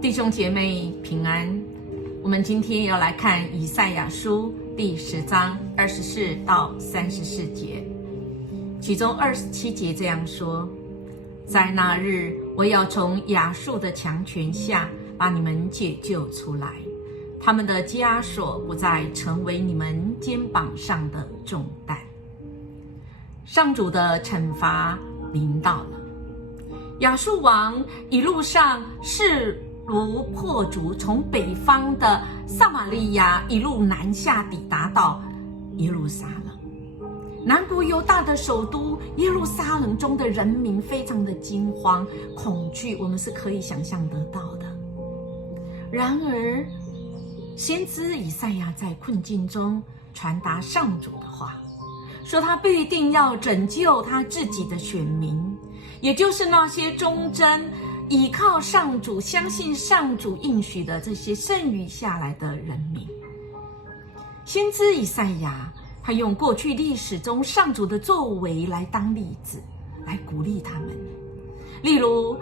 弟兄姐妹平安，我们今天要来看以赛亚书第10章24到34节，其中27节这样说：在那日，我要从亚述的强权下把你们解救出来，他们的枷锁不再成为你们肩膀上的重担。上主的惩罚临到了，亚述王一路上势如破竹，从北方的撒玛利亚一路南下，抵达到耶路撒冷。南国犹大的首都耶路撒冷中的人民非常的惊慌恐惧，我们是可以想象得到的。然而先知以赛亚在困境中传达上主的话，说他必定要拯救他自己的选民，也就是那些忠贞倚靠上主、相信上主应许的这些剩余下来的人民。先知以赛亚他用过去历史中上主的作为来当例子，来鼓励他们。例如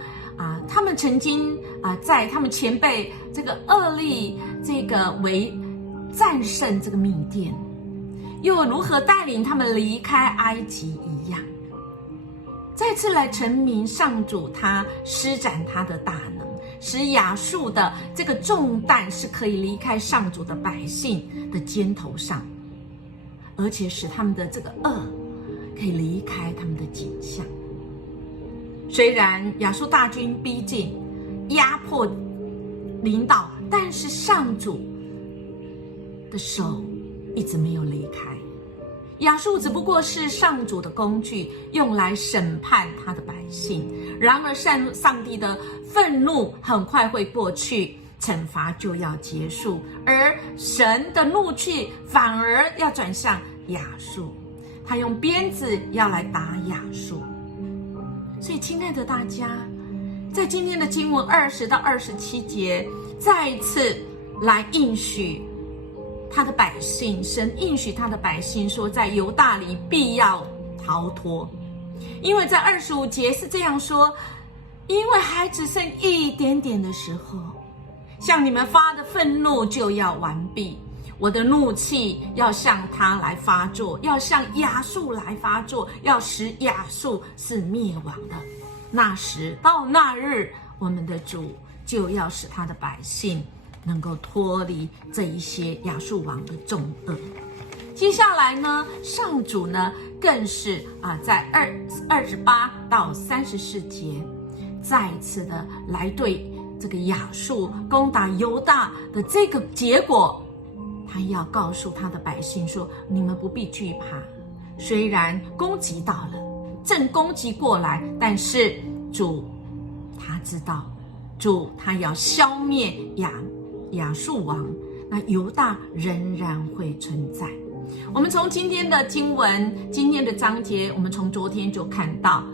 他们曾经在他们前辈这个厄利为战胜这个米甸，又如何带领他们离开埃及一样，再次来陈明上主他施展他的大能，使亚述的这个重担是可以离开上主的百姓的肩头上，而且使他们的这个恶可以离开他们的景象。虽然亚述大军逼近，压迫领导，但是上主的手一直没有离开。亚述只不过是上主的工具，用来审判他的百姓。然而上帝的愤怒很快会过去，惩罚就要结束，而神的怒气反而要转向亚述，他用鞭子要来打亚述。所以亲爱的大家，在今天的经文20到27节再一次来应许他的百姓，神应许他的百姓说，在犹大里必要逃脱。因为在25节是这样说，因为还只剩一点点的时候，向你们发的愤怒就要完毕，我的怒气要向他来发作，要向亚述来发作，要使亚述是灭亡的。那时到那日，我们的主就要使他的百姓能够脱离这一些亚述王的重恶。接下来呢，上主呢更是在28到34节再一次的来对这个亚述攻打犹大的这个结果，他要告诉他的百姓说，你们不必惧怕，虽然攻击到了，正攻击过来，但是主他知道，主他要消灭亚述王，那犹大仍然会存在。我们从今天的经文，今天的章节，我们从昨天就看到，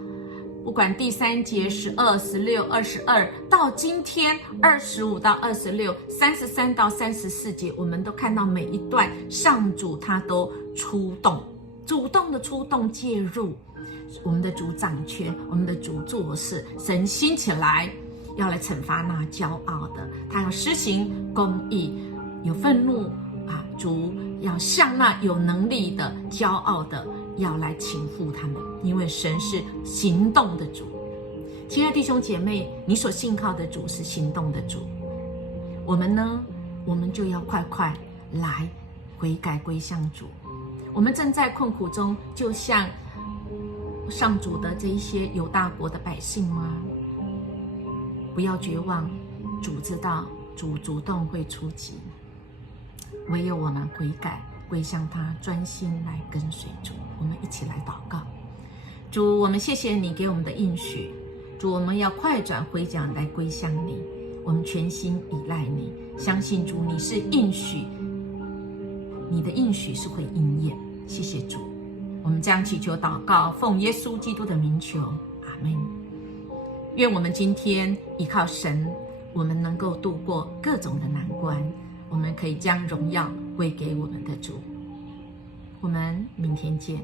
不管第3节12、16、22到今天25到26、33到34节，我们都看到每一段上主他都出动，主动的出动介入。我们的主掌权，我们的主做事，神兴起来要来惩罚那骄傲的，他要施行公义，有愤怒主要向那有能力的骄傲的要来倾覆他们，因为神是行动的主。亲爱的弟兄姐妹，你所信靠的主是行动的主，我们呢，我们就要快快来悔改归向主。我们正在困苦中，就像上主的这一些犹大国的百姓吗？不要绝望，主知道，主主动会出击，唯有我们悔改归向他，专心来跟随主。我们一起来祷告。主，我们谢谢你给我们的应许，主，我们要快转回转来归向你，我们全心依赖你，相信主你是应许，你的应许是会应验。谢谢主，我们这样祈求祷告，奉耶稣基督的名求，阿们。愿我们今天依靠神，我们能够度过各种的难关，我们可以将荣耀归给我们的主。我们明天见。